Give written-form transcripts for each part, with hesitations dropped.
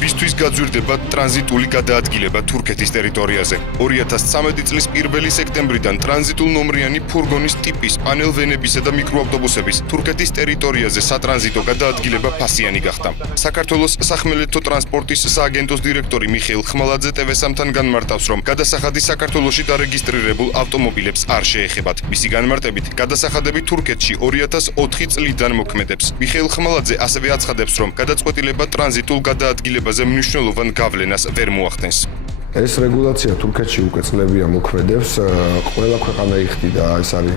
მისთვის გაძვირდება ტრანზიტული გადაადგილება თურქეთის ტერიტორიაზე. 2013 წლის 1 სექტემბრიდან ტრანზიტულ ნომრიანი ფურგონის ტიპის პანელვენებისა და მიკროავტობუსების თურქეთის ტერიტორიაზე სატრანზიტო გადაადგილება ფასიანი გახდა. საქართველოს სახმელეთო ტრანსპორტის სააგენტოს დირექტორი მიხეილ ხმალაძე TV3-თან განმარტავს, რომ გადასახადი საქართველოში დარეგისტრირებულ ავტომობილებს არ შეეხებათ. მისი განმარტებით, გადასახადები თურქეთში 2004 წლიდან მოქმედებს. მიხეილ ხმალაძე ასევე აცხადებს, რომ გადაწყვეტილება ტრანზიტულ გადაადგილებაზე მნიშვნელოვან გავლენას ვერ მოახდენს. ეს რეგულაცია თურქეთში უკვე წლებია მოქმედებს, ყველა ქვეყანა იხდიდა, ეს არის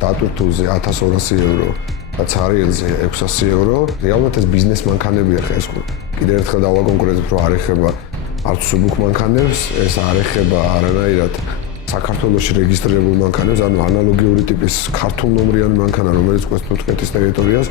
დატვირთულზე 1200 евро და ცარიელზე 600 евро. რეალურად ეს ბიზნეს მანქანებია ხა ეს კიდევ ერთხელ დავაკონკრეტებ, რომ არ ეხება არც სუბუქ მანქანებს, ეს არ ეხება არანაირად საქართველოში რეგისტრირებულ მანქანებს, ანუ ანალოგიური ტიპის ქართულ ნომრიანი მანქანა, რომელიც ყვეს თურქეთის ტერიტორიას,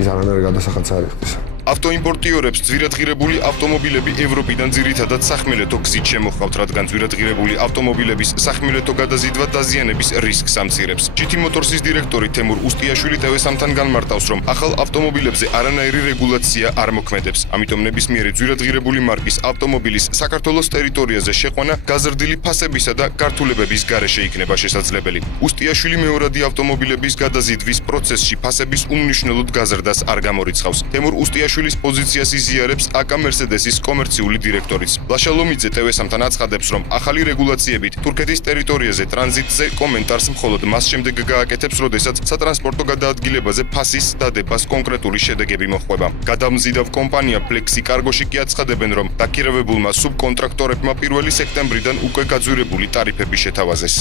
ის არანაირ გადასახადს არ იხდის. ავტოიმპორტიორებს ძვირადღირებული ავტომობილები ევროპიდან ძირითადად სახმელეთო გზით შემოჰყავთ, რადგან ძვირადღირებული ავტომობილების სახმელეთო გადაზიდვა დაზიანების რისკს ამცირებს. GT Motors-ის დირექტორი თემურ უსტიაშვილი TV3-თან განმარტავს, რომ ახალ ავტომობილებზე არანაირი რეგულაცია არ მოქმედებს. ამიტომ ნებისმიერი ძვირადღირებული მარკის ავტომობილის საქართველოს ტერიტორიაზე შეყვანა გაზრდილი ფასებისა და გართულებების გარეშე იქნება შესაძლებელი. უსტიაშვილი მეორადი ავტომობილების გადაზიდვის პროცესში ფასების უმნიშვნელოდ გაზრდას არ გამორიცხავს. თემურ უსტიაშვილის პოზიციას იზიარებს აკა მერსედესის კომერციული დირექტორიც. ლაშა ლომიძე TV3-თან აცხადებს, რომ ახალი რეგულაციებით თურქეთის ტერიტორიაზე ტრანზიტზე კომენტარს მხოლოდ მას შემდეგ გააკეთებს, როდესაც სატრანსპორტო გადაადგილებაზე ფასის დადებას კონკრეტული შედეგები მოჰყვება. გადამზიდავ კომპანია Flexi Cargo-ში კი აცხადებენ, რომ დაქირავებულმა სუბკონტრაქტორებმა 1 სექტემბრიდან უკვე გაძვირებული ტარიფები შეთავაზეს.